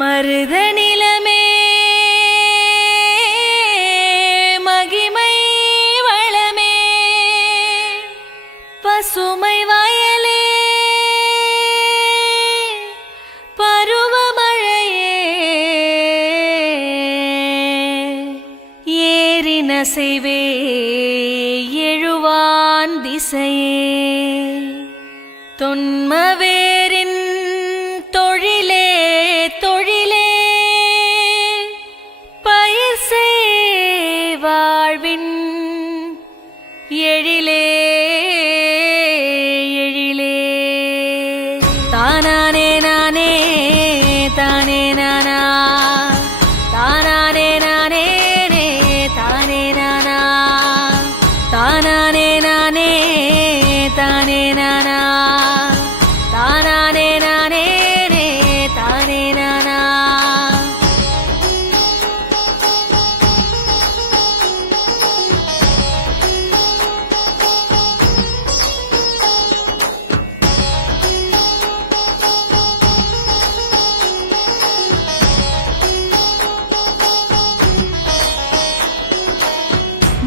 மருத நிலமே மகிமை வளமே பசுமை வயலே பருவமழையே ஏறின செய்வே எழுவான் திசையே தொன்மவேரின் வாழ்வின் எழிலே எழிலே தானானே நானே தானே நானா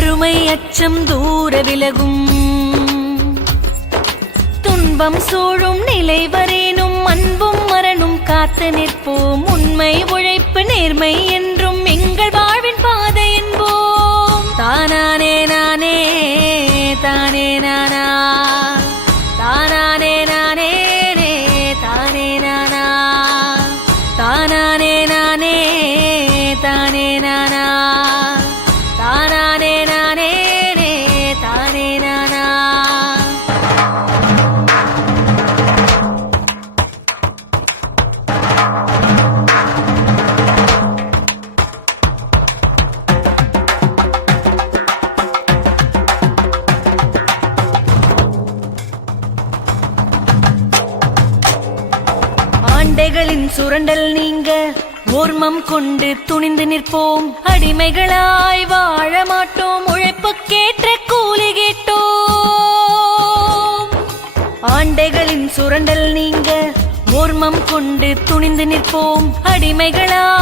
வறுமை அச்சம் தூர விலகும் துன்பம் சூழும் நிலை வரேனும் அன்பும் மரணும் காத்து நிற்போம் உண்மை உழைப்பு நேர்மை என்றும் விதிகளின் சுரண்டல் நீங்க ஓர்மம் கொண்டு துணிந்து நிற்போம் அடிமைகளாய் வாழ மாட்டோம் உழைப்புக்கேற்ற கூலி கேட்டோம் ஆண்டைகளின் சுரண்டல் நீங்க ஓர்மம் கொண்டு துணிந்து நிற்போம் அடிமைகளாய்